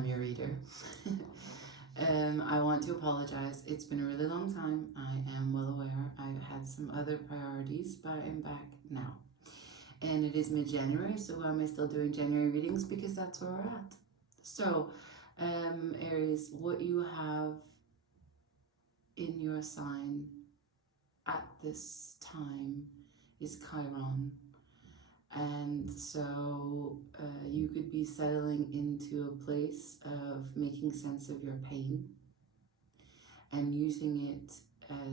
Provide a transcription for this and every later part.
I'm your reader. I want to apologize. It's been a really long time. I am well aware. I've had some other priorities, but I'm back now. And it is mid-January, so why am I still doing January readings? Because that's where we're at. So, Aries, what you have in your sign at this time is Chiron. And so you could be settling into a place of making sense of your pain and using it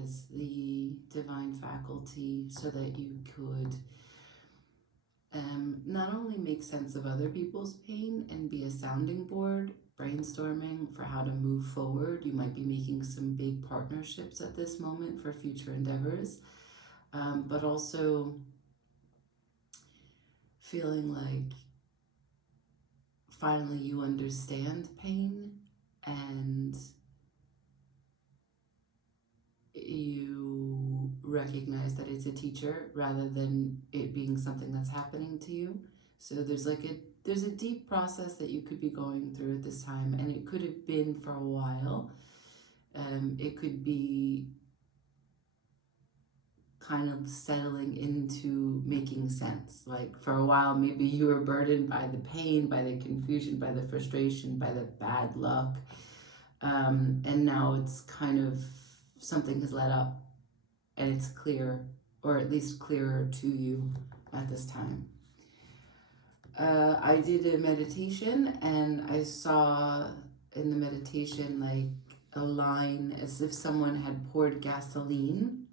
as the divine faculty so that you could not only make sense of other people's pain and be a sounding board, brainstorming for how to move forward. You might be making some big partnerships at this moment for future endeavors, but also feeling like finally you understand pain and you recognize that it's a teacher rather than it being something that's happening to you. So there's a deep process that you could be going through at this time, and it could have been for a while. It could be kind of settling into making sense. Like for a while, maybe you were burdened by the pain, by the confusion, by the frustration, by the bad luck. And now it's kind of something has let up and it's clear, or at least clearer to you at this time. I did a meditation and I saw in the meditation like a line as if someone had poured gasoline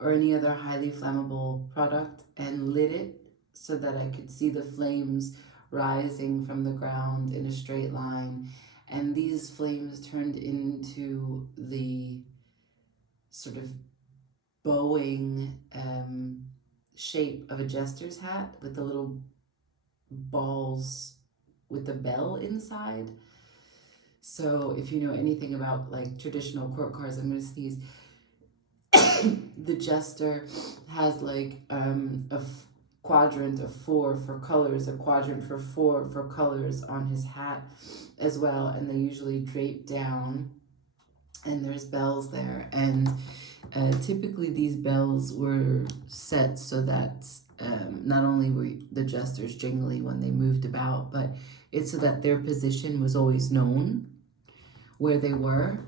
or any other highly flammable product and lit it so that I could see the flames rising from the ground in a straight line. And these flames turned into the sort of bowing shape of a jester's hat with the little balls with the bell inside. So if you know anything about like traditional court cards, I'm going to sneeze. The jester has like a quadrant of 4 for colors, a quadrant for 4 for colors on his hat as well, and they usually drape down and there's bells there, and typically these bells were set so that not only were the jesters jingly when they moved about, but it's so that their position was always known where they were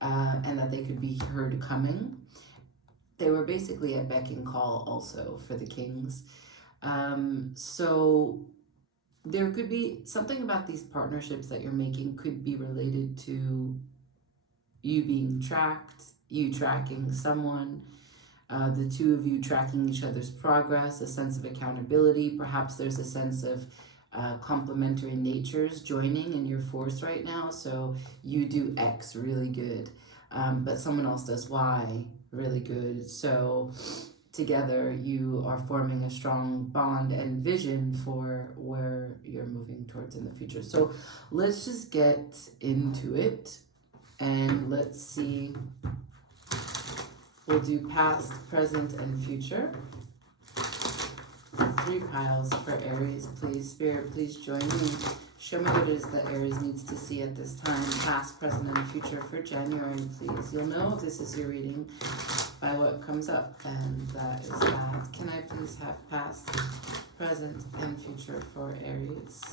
and that they could be heard coming. They were basically a beck and call also for the kings. So there could be something about these partnerships that you're making could be related to you being tracked, you tracking someone, the two of you tracking each other's progress, a sense of accountability. Perhaps there's a sense of complementary natures joining in your force right now. So you do X really good, but someone else does Y really good. So together you are forming a strong bond and vision for where you're moving towards in the future. So let's just get into it and let's see. We'll do past, present, and future. 3 piles for Aries, please. Spirit, please join me. Show me what it is that Aries needs to see at this time. Past, present, and future for January, please. You'll know if this is your reading by what comes up, and that is that. Can I please have past, present, and future for Aries?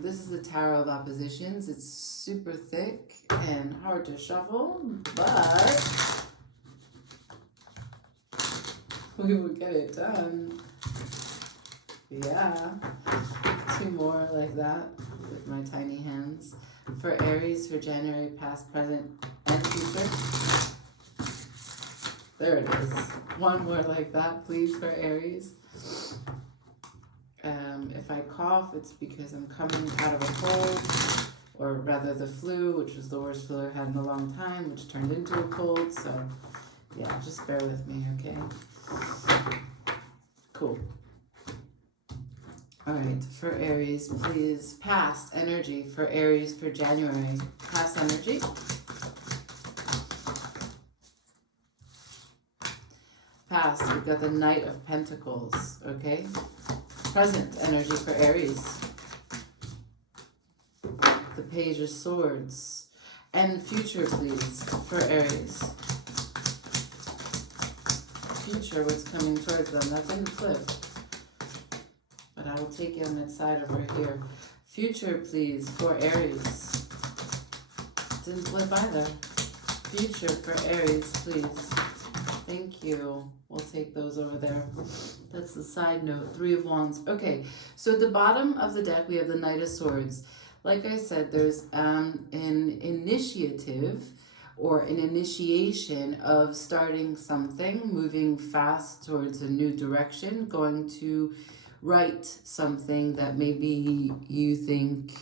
This is the Tower of Oppositions. It's super thick and hard to shuffle, but we will get it done. Yeah. 2 more like that with my tiny hands. For Aries for January, past, present, and future. There it is. 1 more like that, please, for Aries. If I cough, it's because I'm coming out of a cold, or rather the flu, which was the worst flu I've had in a long time, which turned into a cold. So, yeah, just bear with me, okay? Cool. All right, for Aries, please, past energy for Aries for January. Past energy. Past, we've got the Knight of Pentacles, okay? Present energy for Aries. the Page of Swords. And future, please, for Aries. Future, what's coming towards them. That didn't flip. But I will take it on its side over here. Future, please, for Aries. Didn't flip either. Future for Aries, please. Thank you. We'll take those over there. That's the side note. 3 of Wands. Okay, so at the bottom of the deck, we have the Knight of Swords. Like I said, there's an initiative or an initiation of starting something, moving fast towards a new direction, going to write something that maybe you think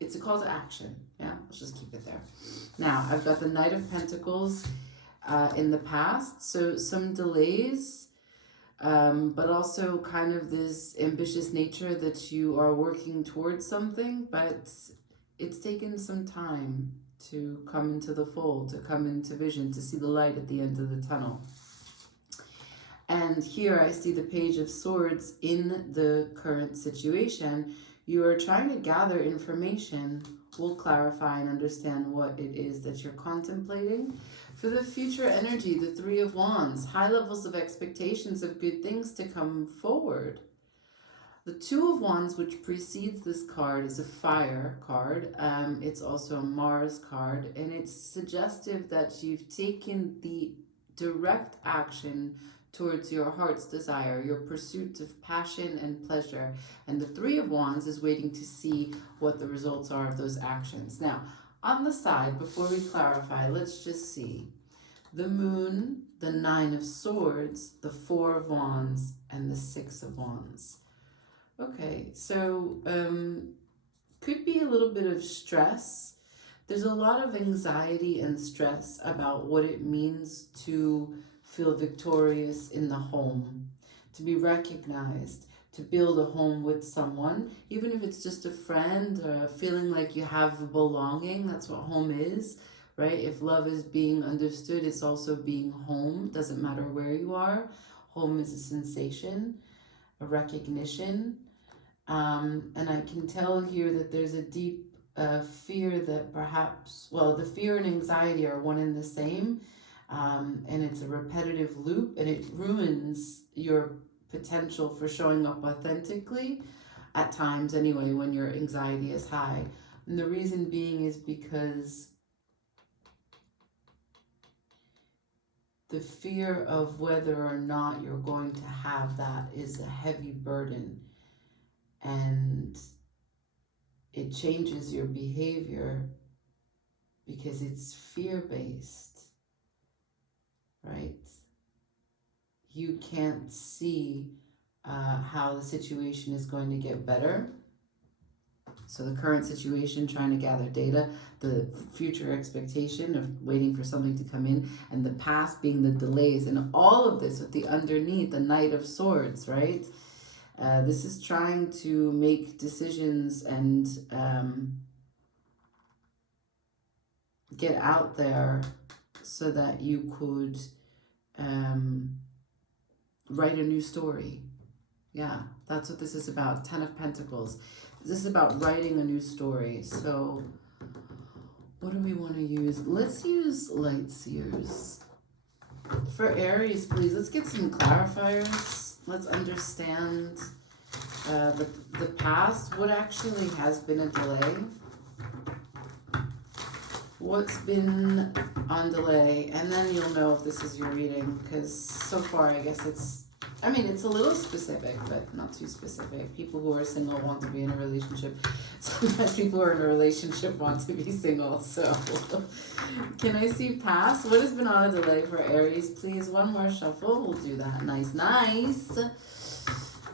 it's a call to action. Yeah, let's just keep it there. Now, I've got the Knight of Pentacles in the past, so some delays, but also kind of this ambitious nature that you are working towards something, but it's taken some time to come into the fold, to come into vision, to see the light at the end of the tunnel. And here I see the Page of Swords in the current situation. You are trying to gather information. We'll clarify and understand what it is that you're contemplating. For the future energy, the 3 of Wands, high levels of expectations of good things to come forward. The 2 of Wands, which precedes this card, is a fire card. It's also a Mars card, and it's suggestive that you've taken the direct action towards your heart's desire, your pursuit of passion and pleasure. And the 3 of Wands is waiting to see what the results are of those actions. Now, on the side, before we clarify, let's just see. The Moon, the 9 of Swords, the 4 of Wands, and the 6 of Wands. Okay, so could be a little bit of stress. There's a lot of anxiety and stress about what it means to feel victorious in the home, to be recognized, to build a home with someone, even if it's just a friend or feeling like you have a belonging. That's what home is, right? If love is being understood, it's also being home. Doesn't matter where you are. Home is a sensation, a recognition. And I can tell here that there's a deep fear that perhaps, well, the fear and anxiety are one and the same. And it's a repetitive loop, and it ruins your potential for showing up authentically at times anyway when your anxiety is high. And the reason being is because the fear of whether or not you're going to have that is a heavy burden, and it changes your behavior because it's fear-based. Right? You can't see how the situation is going to get better. So the current situation, trying to gather data, the future expectation of waiting for something to come in, and the past being the delays, and all of this with the underneath, the Knight of Swords, right? This is trying to make decisions and get out there so that you could write a new story. Yeah, that's what this is about. 10 of Pentacles. This is about writing a new story. So what do we want to use? Let's use Light Seers. For Aries, please, let's get some clarifiers. Let's understand the past. What actually has been a delay? What's been on delay? And then you'll know if this is your reading, because so far I guess it's a little specific, but not too specific. People who are single want to be in a relationship. Sometimes people who are in a relationship want to be single. So can I see past? What has been on a delay for Aries? Please, one more shuffle. We'll do that. Nice.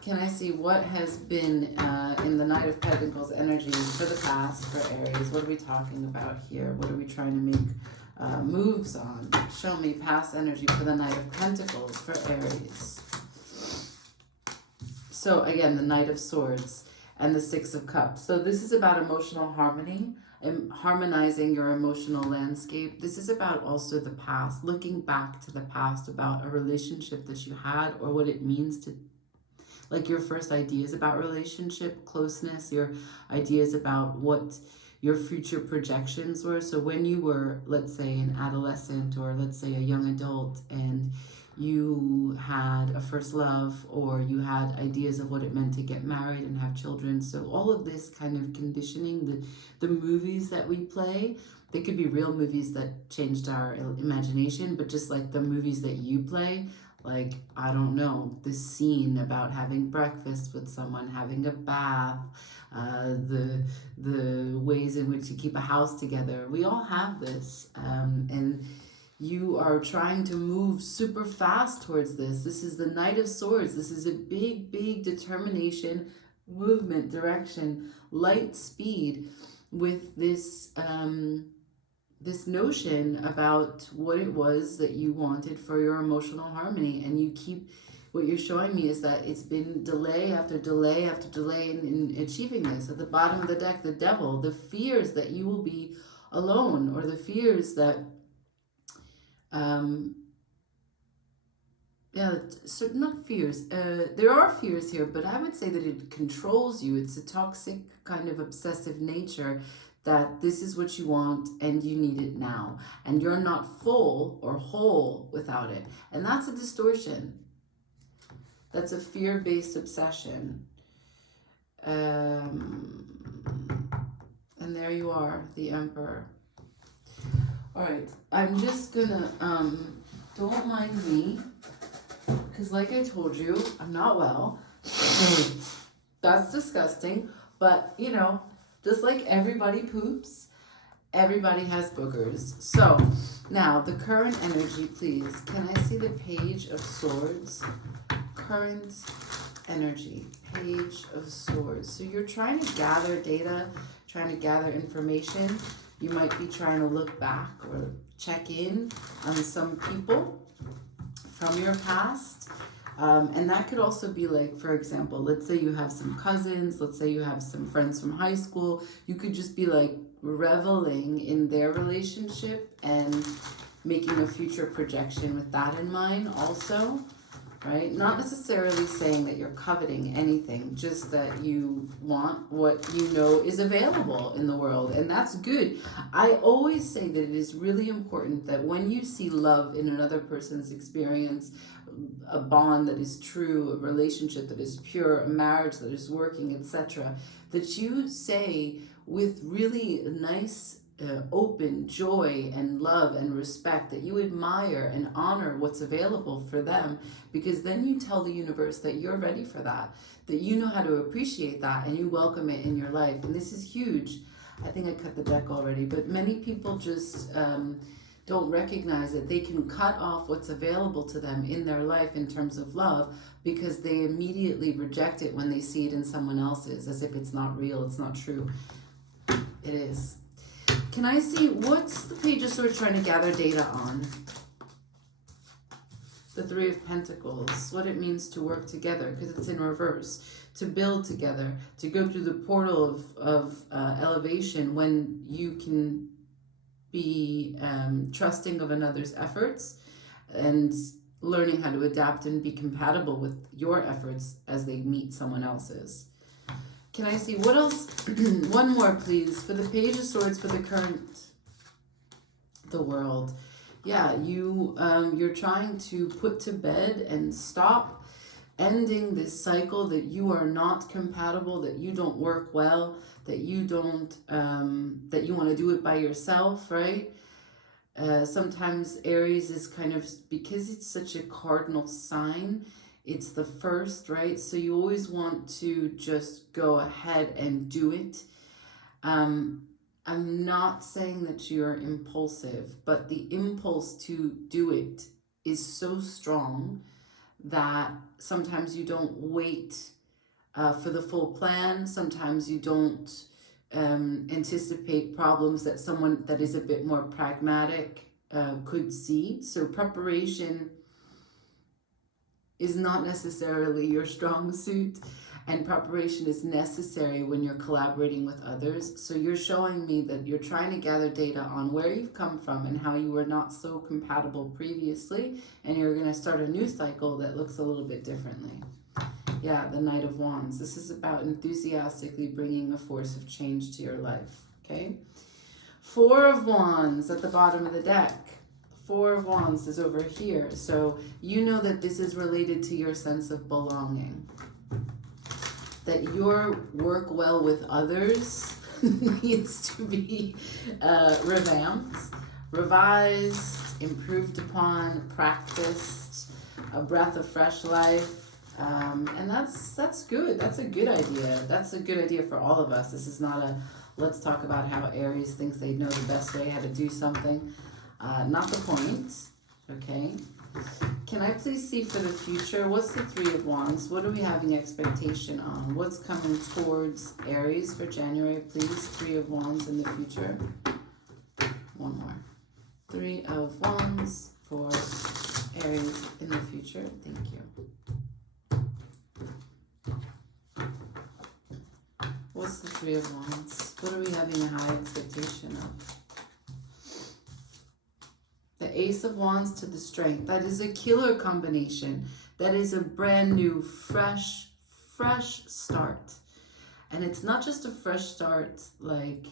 Can I see what has been in the Knight of Pentacles energy for the past for Aries? What are we talking about here? What are we trying to make moves on? Show me past energy for the Knight of Pentacles for Aries. So again, the Knight of Swords and the 6 of Cups. So this is about emotional harmony and harmonizing your emotional landscape. This is about also the past, looking back to the past about a relationship that you had or what it means to like your first ideas about relationship, closeness, your ideas about what your future projections were. So when you were, let's say, an adolescent, or let's say a young adult, and you had a first love, or you had ideas of what it meant to get married and have children. So all of this kind of conditioning, the movies that we play, they could be real movies that changed our imagination, but just like the movies that you play, like, I don't know, this scene about having breakfast with someone, having a bath, the ways in which you keep a house together. We all have this, and you are trying to move super fast towards this. This is the Knight of Swords. This is a big, big determination, movement, direction, light speed, with this this notion about what it was that you wanted for your emotional harmony. And you keep, what you're showing me is that it's been delay after delay after delay in achieving this. At the bottom of the deck, the Devil, the fears that you will be alone, or the fears that yeah, so not fears. There are fears here, but I would say that it controls you. It's a toxic kind of obsessive nature, that this is what you want and you need it now. And you're not full or whole without it. And that's a distortion. That's a fear-based obsession. And there you are, the Emperor. All right, I'm just gonna, don't mind me, because like I told you, I'm not well. That's disgusting, but you know, just like everybody poops, everybody has boogers. So now the current energy, please. Can I see the Page of Swords? Current energy, Page of Swords. So you're trying to gather data, trying to gather information. You might be trying to look back or check in on some people from your past. And that could also be like, for example, let's say you have some cousins, let's say you have some friends from high school. You could just be like reveling in their relationship and making a future projection with that in mind also, right? Not necessarily saying that you're coveting anything, just that you want what you know is available in the world, and that's good. I always say that it is really important that when you see love in another person's experience, a bond that is true, a relationship that is pure, a marriage that is working, etc., that you say with really nice open joy and love and respect, that you admire and honor what's available for them, because then you tell the universe that you're ready for that, that you know how to appreciate that, and you welcome it in your life. And this is huge. I think I cut the deck already, but many people just don't recognize that they can cut off what's available to them in their life in terms of love, because they immediately reject it when they see it in someone else's, as if it's not real, it's not true. It is. Can I see, what's the Page of Swords trying to gather data on? The Three of Pentacles, what it means to work together, because it's in reverse. To build together, to go through the portal of elevation, when you can be trusting of another's efforts and learning how to adapt and be compatible with your efforts as they meet someone else's. Can I see what else? One more, please, for the Page of Swords, for the current, the world. Yeah, you're trying to put to bed and stop ending this cycle that you are not compatible, that you don't work well, that you don't, that you want to do it by yourself, right? Sometimes Aries is kind of, because it's such a cardinal sign, it's the first, right? So you always want to just go ahead and do it. I'm not saying that you're impulsive, but the impulse to do it is so strong that sometimes you don't wait for the full plan. Sometimes you don't anticipate problems that someone that is a bit more pragmatic could see. So preparation is not necessarily your strong suit, and preparation is necessary when you're collaborating with others. So you're showing me that you're trying to gather data on where you've come from and how you were not so compatible previously, and you're going to start a new cycle that looks a little bit differently. Yeah, the Knight of Wands. This is about enthusiastically bringing a force of change to your life, okay? Four of Wands at the bottom of the deck. Four of Wands is over here. So you know that this is related to your sense of belonging. That your work well with others needs to be revamped, revised, improved upon, practiced, a breath of fresh life. And that's good. That's a good idea. That's a good idea for all of us. This is not a let's talk about how Aries thinks they know the best way how to do something. Not the point. Okay. Can I please see for the future? What's the Three of Wands? What are we having expectation on? What's coming towards Aries for January, please? Three of Wands in the future. One more. Three of Wands for Aries in the future. Thank you. What's the Three of Wands? What are we having a high expectation of? The Ace of Wands to the Strength. That is a killer combination. That is a brand new, fresh start. And it's not just a fresh start like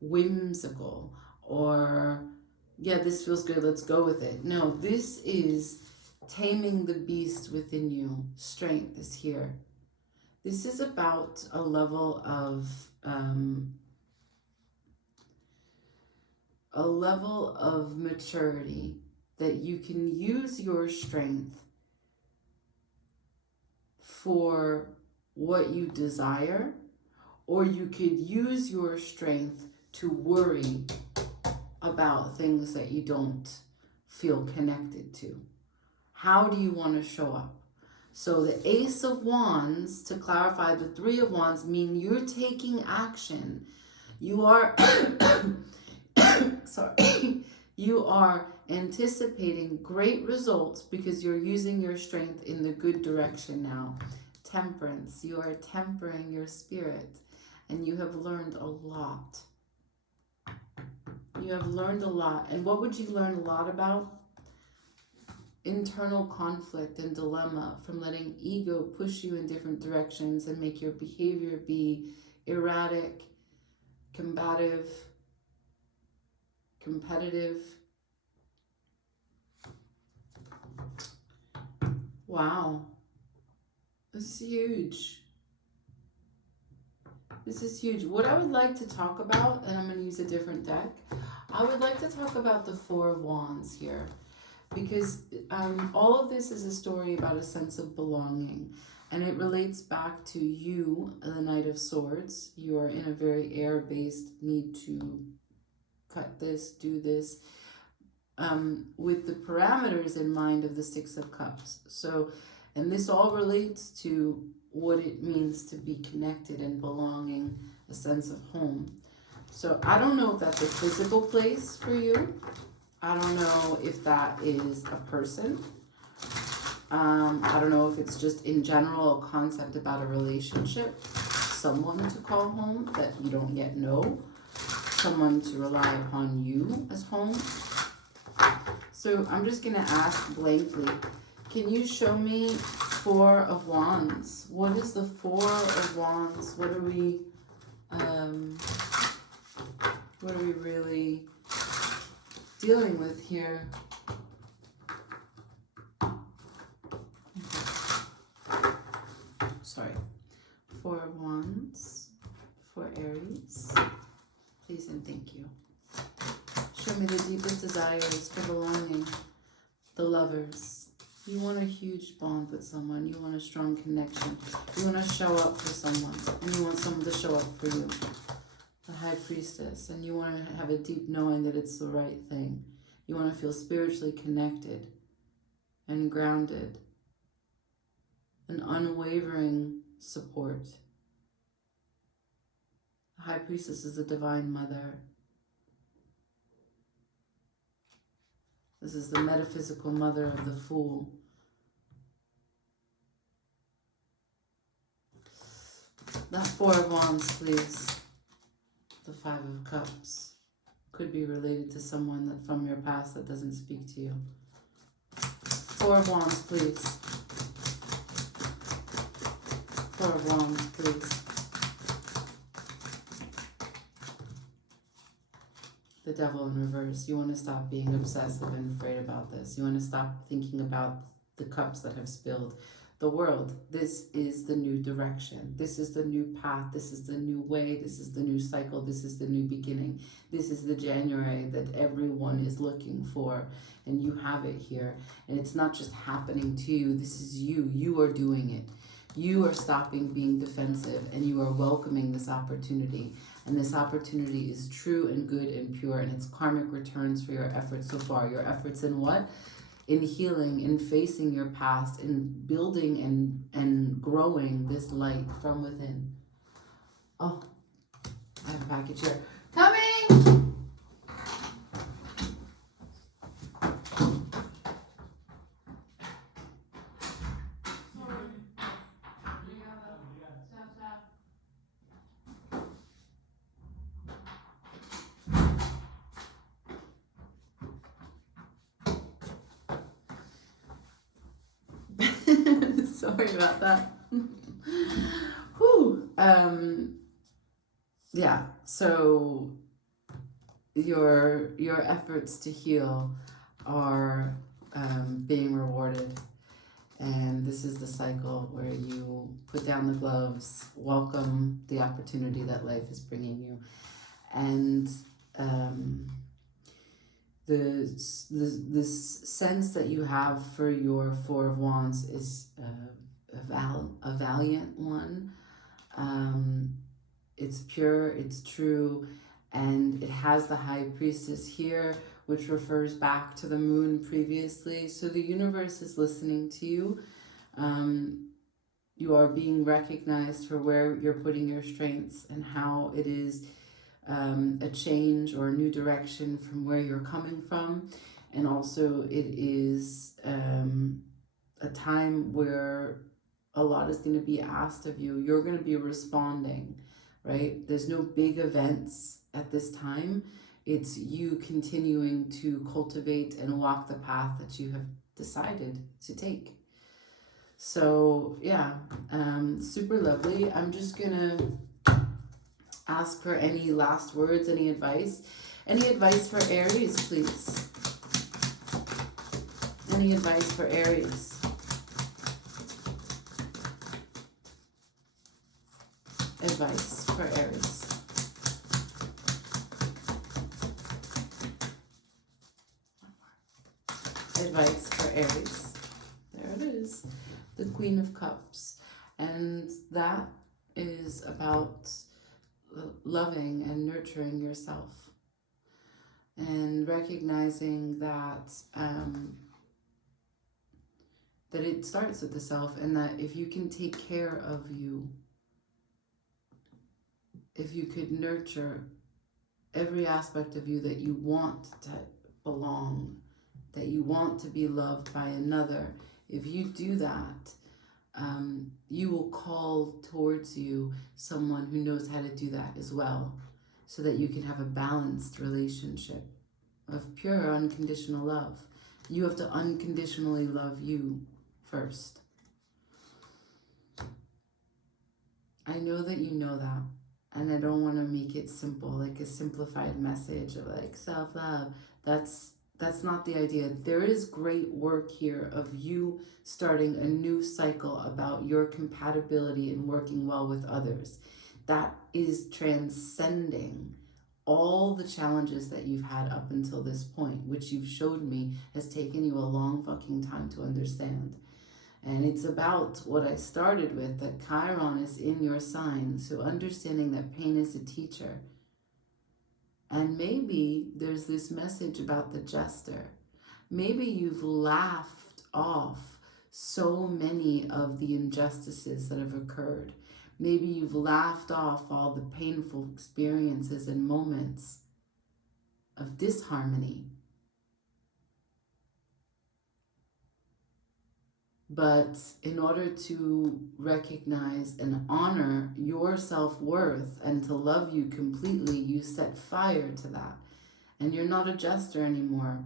whimsical or, yeah, this feels good, let's go with it. No, this is taming the beast within you. Strength is here. This is about a level of maturity that you can use your strength for what you desire, or you could use your strength to worry about things that you don't feel connected to. How do you want to show up? So the Ace of Wands, to clarify, the Three of Wands mean you're taking action. You are sorry, you are anticipating great results because you're using your strength in the good direction now. Temperance, you are tempering your spirit, and you have learned a lot. You have learned a lot. And what would you learn a lot about? Internal conflict and dilemma from letting ego push you in different directions and make your behavior be erratic, combative, competitive. Wow. This is huge. This is huge. What I would like to talk about, and I'm going to use a different deck, I would like to talk about the Four of Wands here. Because all of this is a story about a sense of belonging. And it relates back to you, the Knight of Swords. You are in a very air-based need to cut this, do this, with the parameters in mind of the Six of Cups. So, and this all relates to what it means to be connected and belonging, a sense of home. So I don't know if that's a physical place for you. I don't know if that is a person. I don't know if it's just in general a concept about a relationship, someone to call home that you don't yet know, someone to rely upon you as home. So I'm just going to ask blankly, can you show me Four of Wands? What is the Four of Wands? What are we really dealing with here? Sorry. Four of Wands for Aries. Please and thank you. Show me the deepest desires for belonging. The Lovers. You want a huge bond with someone. You want a strong connection. You want to show up for someone. And you want someone to show up for you. The High Priestess. And you want to have a deep knowing that it's the right thing. You want to feel spiritually connected and grounded. An unwavering support. The High Priestess is the Divine Mother. This is the metaphysical mother of the Fool. That Four of Wands, please. The Five of Cups. Could be related to someone that from your past that doesn't speak to you. Four of Wands, please. Four of Wands, please. The Devil in reverse. You want to stop being obsessive and afraid about this. You want to stop thinking about the cups that have spilled. The world. This is the new direction. This is the new path. This is the new way. This is the new cycle. This is the new beginning. This is the January that everyone is looking for. And you have it here. And it's not just happening to you. This is you. You are doing it. You are stopping being defensive and you are welcoming this opportunity. And this opportunity is true and good and pure, and it's karmic returns for your efforts so far. Your efforts in what? In healing, in facing your past, in building and growing this light from within. Oh, I have a package here. Coming! Sorry about that. Whew. Yeah, so your efforts to heal are being rewarded. And this is the cycle where you put down the gloves, welcome the opportunity that life is bringing you. And this sense that you have for your Four of Wands is a valiant one. It's pure, it's true, and it has the High Priestess here, which refers back to the moon previously. So the universe is listening to you. You are being recognized for where you're putting your strengths and how it is a change or a new direction from where you're coming from. And also it is a time where a lot is going to be asked of you. You're going to be responding, right? There's no big events at this time. It's you continuing to cultivate and walk the path that you have decided to take. So yeah, super lovely. I'm just gonna ask for any last words, any advice. Any advice for Aries, please? Any advice for Aries? Advice for Aries. Advice for Aries. There it is. The Queen of Cups. And that is about loving and nurturing yourself. And recognizing that that it starts with the self, and that if you can take care of you, if you could nurture every aspect of you that you want to belong, that you want to be loved by another, if you do that, you will call towards you someone who knows how to do that as well, so that you can have a balanced relationship of pure unconditional love. You have to unconditionally love you first. I know that you know that, and I don't want to make it simple, like a simplified message of like self-love. That's not the idea. There is great work here of you starting a new cycle about your compatibility and working well with others. That is transcending all the challenges that you've had up until this point, which you've showed me has taken you a long fucking time to understand. And it's about what I started with, that Chiron is in your sign. So understanding that pain is a teacher. And maybe there's this message about the jester. Maybe you've laughed off so many of the injustices that have occurred. Maybe you've laughed off all the painful experiences and moments of disharmony. But in order to recognize and honor your self-worth and to love you completely, you set fire to that. And you're not a jester anymore.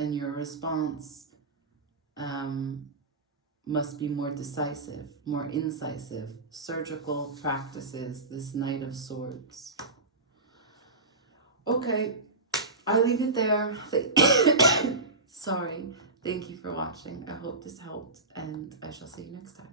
then your response must be more decisive, more incisive, surgical practices, this Knight of Swords. Okay, I leave it there. Sorry. Thank you for watching. I hope this helped, and I shall see you next time.